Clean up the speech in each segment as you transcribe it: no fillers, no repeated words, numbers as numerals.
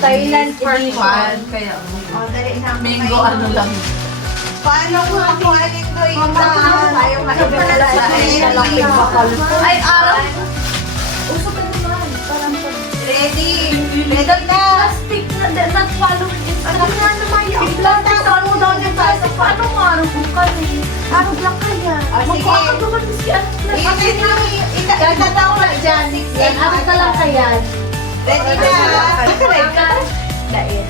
Thailand Part edition. 1, kaya Dali na. mango ano lang. Paano kung ako alin ko yung tayo maibigala sa Ay, araw! Usap ka naman. Parang ready. Ready na. Stick na, not following it. Ano nga naman yung Iplantasan mo daw niya tayo. Paano nga araw bukas eh? Araw lang kaya. Sige. Magkakagawan mo si ano. Itataw na dyan. Araw ka lang kaya. Ready na. Teka. Dain.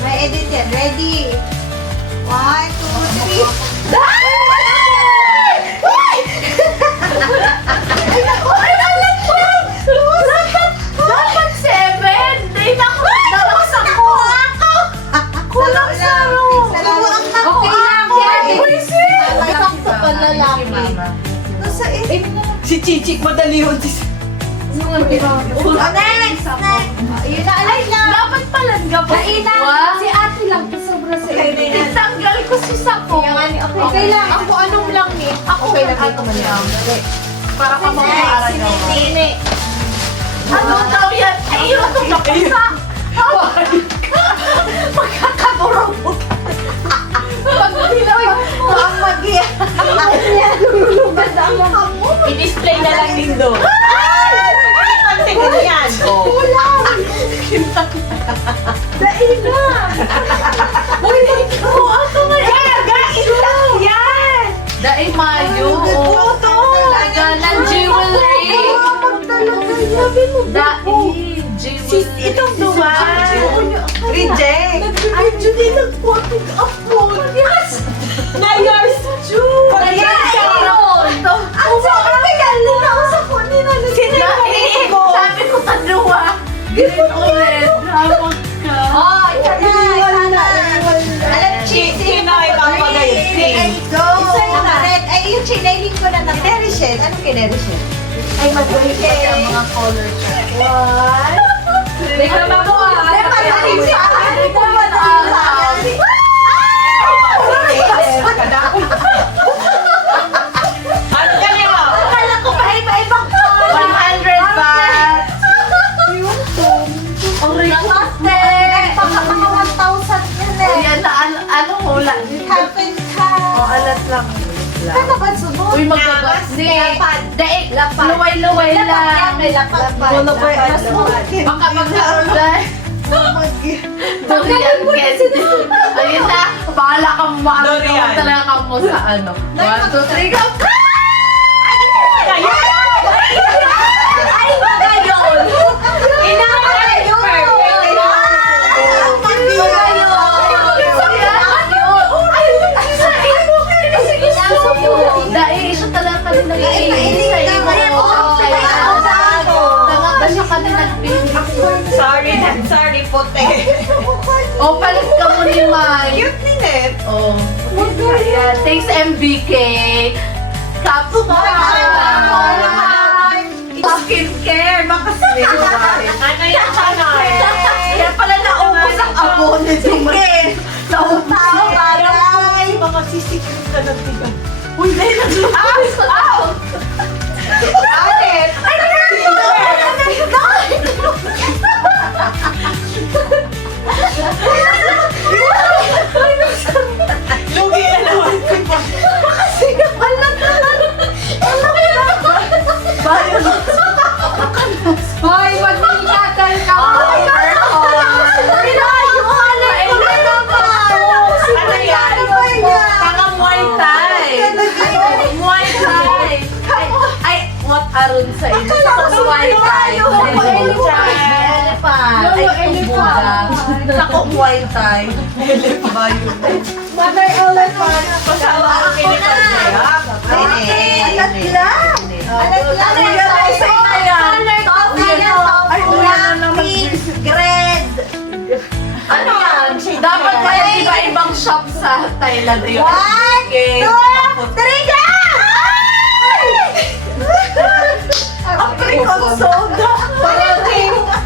May edit yan. Ready. 1, 2, 3. Dapat 7! Day na ako! Dalawas ako! Kulang sa room! Okay lang yan. Sakto pa lalaki. Nasa Si Chichik madali yun. Next! Next! Yun na, alay lang. Dapat palan ka pa. Si ate lang. Sobra sa Itanggal ko si Sapo. Okay lang. Ako anong lang eh. Ako Okay lang lang. ako lang. Para ka mag-aaral na. Ano daw yan? Ay, yun ito na pisa. Magkakagurong mo ka. Ang mag-iya. I-display na lang din doon. Tingnan yan. Dahil na. Guys lang yan. Dahil Mayo. Ng jewelry. Dahil jewelry. Itong duman. Reject. Nag-video din nag-upload. Yes! Na yours too. Ang sabi ka, linausap ko nila. Sabi ko sa duwa. Green ulit. Hamag ka. Oh, yan na. Alam, cheating. Sino ay papagayon? Ay, go. Isa yung red. Ay, yung chinailing ko na kinerishet. Anong kinerishet? Ay, mag-ulit. Mga color chart. One. Teka ba mo ah? Madaling sa akin. Madaling sa akin. Ano ka niya? Akala ko pa iba-ibang color. 100 baht. Ang rikaste. Baka mga 1,000 yun eh. Yan na, ano hula? Happen ka. Alas lang. Ano ba sunod? Uy, magagas. Lapad. Daig. Lapad. Luway-luway lang. May lapad. Mas Baka magkaroon dahil. Durian candy. Ayun na. Bahala kang Durian. talaga mo sa ano. 1, 2, 3, go! Ay, magayon! Inagayon! Dahil isa talaga ka din nag-iinis sa iyo. Tanga siya ka din nag-iinis. Sorry, puti. O, palit ka mo ni Mai. Cute ni Net. Oh. Ayan. Thanks, MBK. Kapo ka. Skincare. Baka smear. Ano yung kanay? Kaya pala naubos ang abon nito. Naubos. Bagay! Baka sisikip ka ng tiga. Uy, dahil nag-lumabas. Ow! Alit! Ay, Lugi na naman. Hoy, mag-ingatan ka! Ano yan? Parang Muay Thai. Muay Thai. Ay, what arun sa inyo? Muay Thai. Elephant. Ay, tumugang. Sako Muay Thai. Mother elephant! Pasawa ang kinikot sa'yo. Alat lang! Alat lang! Ay, Color, Ay, wala na naman. pink, red! shop sa Thailand. Ayun. One, Okay. two, three, go! Apricot soda.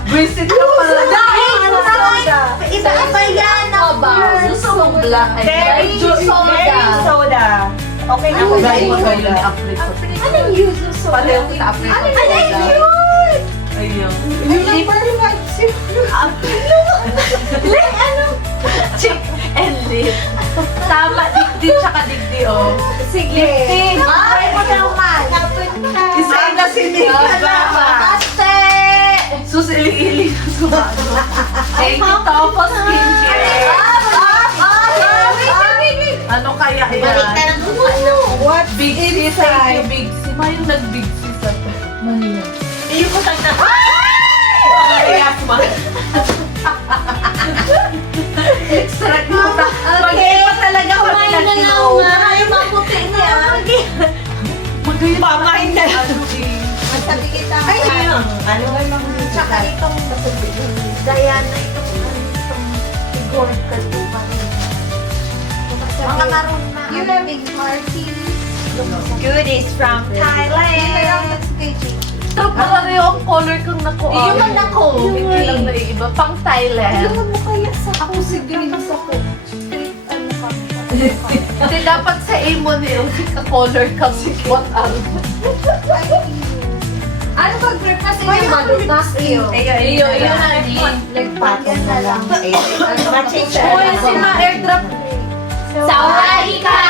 Visit ka pala. Iba-iba yan. Ba? Gusto mong black and Berry white juice Berry soda. Okay na ako Guys, berry ito yung soda. apricot. Anong yuzu soda? Pareho kita apricot Ano soda. yun? Ayun. Yung parang ano? Chick and lip. Tama, digdi tsaka digdi, oh. Sige. Try mo naman. Isa na sinika na. Ate! Susili-ili na sumano. Thank you, Topo Skincare. Ano kaya Balik ka yan? ng ano? What Big C, thank you, Big C. Mayroong nag-Big C sa Manila. Iyo ko tayo na. Kaya ma. Extra gluta. Mag-iba talaga kami Kumain na lang nag-inom. nga. Ay, maputi niya. Mag-iba Pamain na. Ano eh. Sabi kita. Ay, ano ba lang? Tsaka itong Diana, itong figure ka diba? Mga maroon na. You're having party. Goodies from Thailand. Ito pareho ang color kong nakuha. Yung man ako. Hindi lang naiiba. Pang Thailand. mo kaya sa Ako sige sa ko. ano ka? Hindi dapat sa imo niyo. Ka-color kasi what are. Ano pag-grip kasi yung malutas iyo? Iyo, iyo na ni. Nagpatong na lang. Matching siya. Uy, si ma-airdrop. Sawadee ka!